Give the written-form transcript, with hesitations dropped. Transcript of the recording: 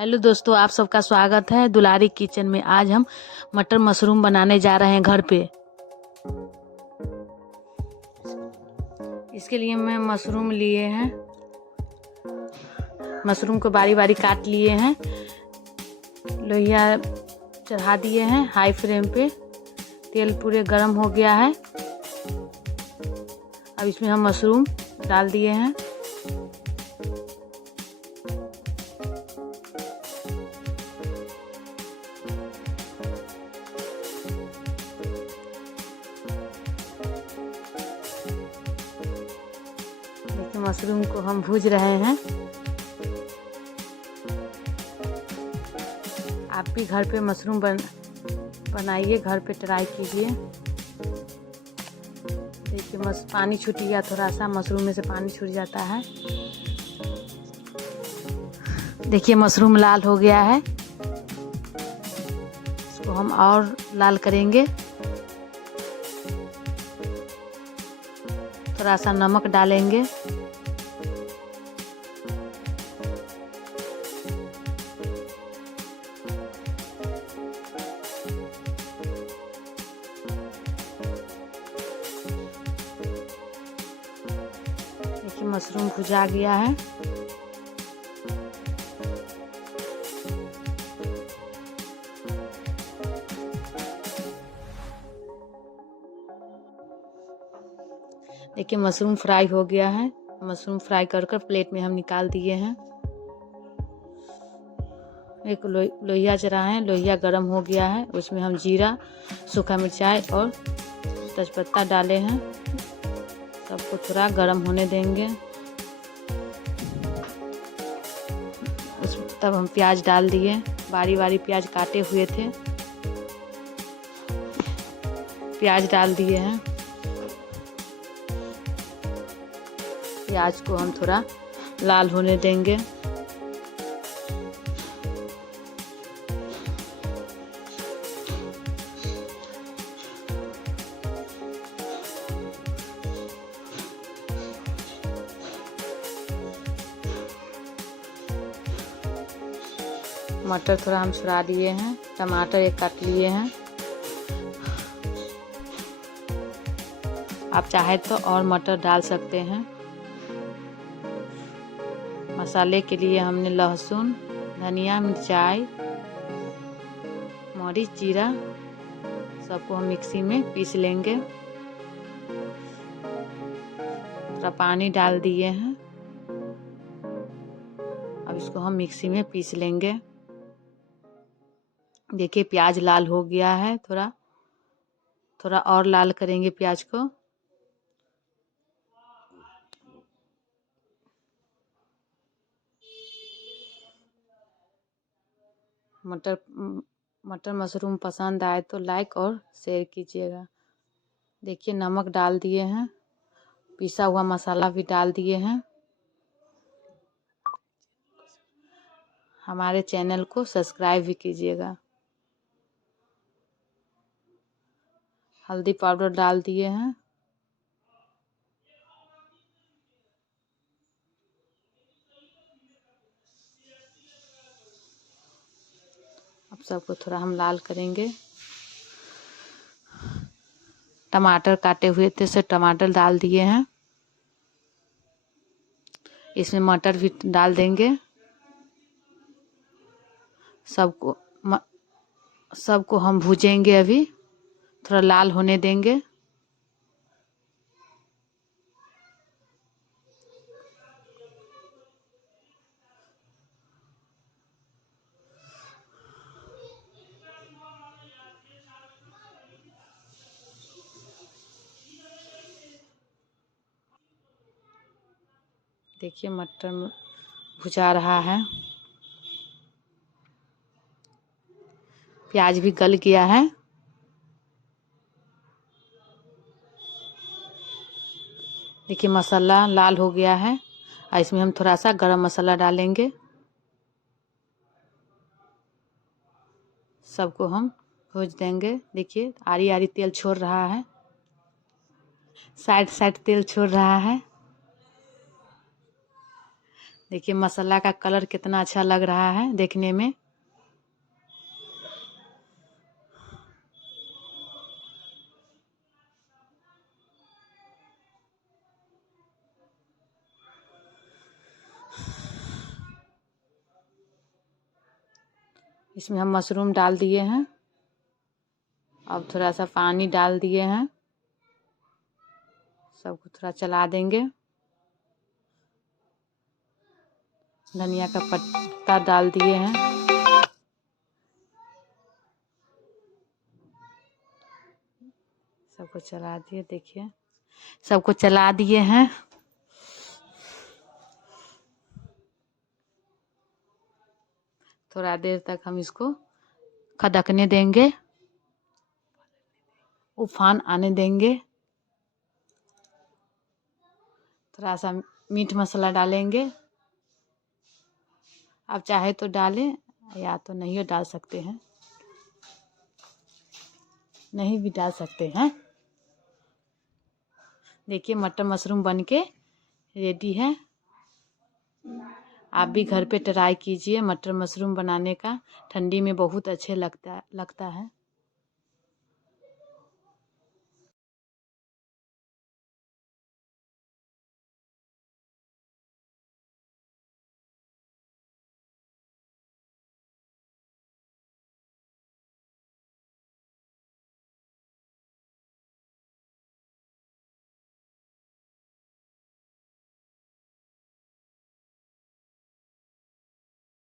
Hello दोस्तों, आप सबका स्वागत है दुलारी किचन में। आज हम मटर मशरूम बनाने जा रहे हैं घर पे। इसके लिए मैं मशरूम लिए हैं। मशरूम को बारी बारी काट लिए हैं। लोहिया चढ़ा दिए हैं हाई फ्लेम पे। तेल पूरे गर्म हो गया है। अब इसमें हम मशरूम डाल दिए हैं। देखिए मशरूम को हम भूज रहे हैं। आप भी घर पे मशरूम बनाइए, घर पे ट्राई कीजिए। देखिए पानी छूट गया, थोड़ा सा मशरूम में से पानी छूट जाता है। देखिए मशरूम लाल हो गया है। इसको हम और लाल करेंगे। थोड़ा सा नमक डालेंगे। देखिए मशरूम भुजा गया है। देखिए मशरूम फ्राई हो गया है। मशरूम फ्राई कर प्लेट में हम निकाल दिए हैं। एक लोहिया चढ़ा है। लोहिया गरम हो गया है। उसमें हम जीरा, सूखा मिर्चाई और तेजपत्ता डाले हैं। सबको थोड़ा गरम होने देंगे। तब हम प्याज डाल दिए। बारी बारी प्याज काटे हुए थे, प्याज डाल दिए हैं। प्याज को हम थोड़ा लाल होने देंगे। मटर थोड़ा हम छुड़ा दिए हैं। टमाटर एक काट लिए हैं। आप चाहे तो और मटर डाल सकते हैं। मसाले के लिए हमने लहसुन, धनिया, मिर्चाई, मरीच, जीरा सबको हम मिक्सी में पीस लेंगे। थोड़ा पानी डाल दिए हैं। अब इसको हम मिक्सी में पीस लेंगे। देखिए प्याज लाल हो गया है। थोड़ा और लाल करेंगे प्याज को। मटर मशरूम पसंद आए तो लाइक और शेयर कीजिएगा। देखिए नमक डाल दिए हैं। पिसा हुआ मसाला भी डाल दिए हैं। हमारे चैनल को सब्सक्राइब भी कीजिएगा। हल्दी पाउडर डाल दिए हैं। अब सबको थोड़ा हम लाल करेंगे। टमाटर काटे हुए थे, से टमाटर डाल दिए हैं। इसमें मटर भी डाल देंगे। सबको हम भूजेंगे। अभी थोड़ा लाल होने देंगे। देखिए मटर भुजा रहा है। प्याज भी गल गया है। देखिए मसाला लाल हो गया है। और इसमें हम थोड़ा सा गरम मसाला डालेंगे। सबको हम भूज देंगे। देखिए आरी आरी तेल छोड़ रहा है। साइड साइड तेल छोड़ रहा है। देखिए मसाला का कलर कितना अच्छा लग रहा है देखने में। इसमें हम मशरूम डाल दिए हैं। अब थोड़ा सा पानी डाल दिए हैं। सबको थोड़ा चला देंगे। धनिया का पत्ता डाल दिए हैं। सबको चला दिए। देखिए सबको चला दिए हैं। थोड़ा देर तक हम इसको खदकने देंगे, उफान आने देंगे। थोड़ा सा मीट मसाला डालेंगे। आप चाहे तो डालें या तो नहीं डाल सकते हैं, नहीं भी डाल सकते हैं। देखिए मटर मशरूम बनके रेडी है। आप भी घर पे ट्राई कीजिए मटर मशरूम बनाने का। ठंडी में बहुत अच्छे लगता है।